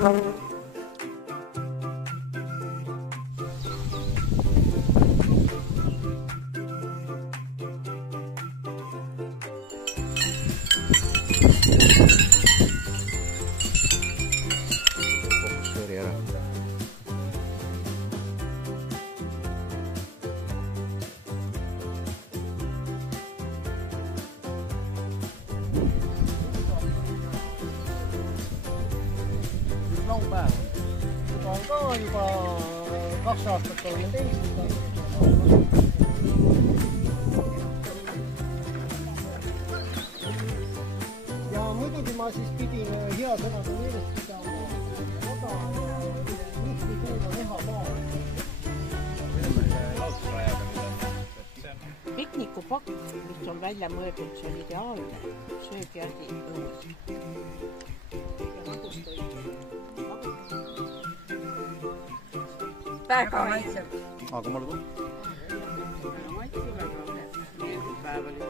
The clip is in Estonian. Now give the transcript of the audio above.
laupäev. On ka juba 2 aastat oleme teinud. Ja muidugi ma siis pidin hea sõnaga meelest pidama oda ühtki kuuna leha maa. Piknikupakk, mis on välja mõeldud, see on ideaalne. Söögiasi õues. Väga maitseb. Aga mulle kui? Väga maitseb, väga meeldib päev oli.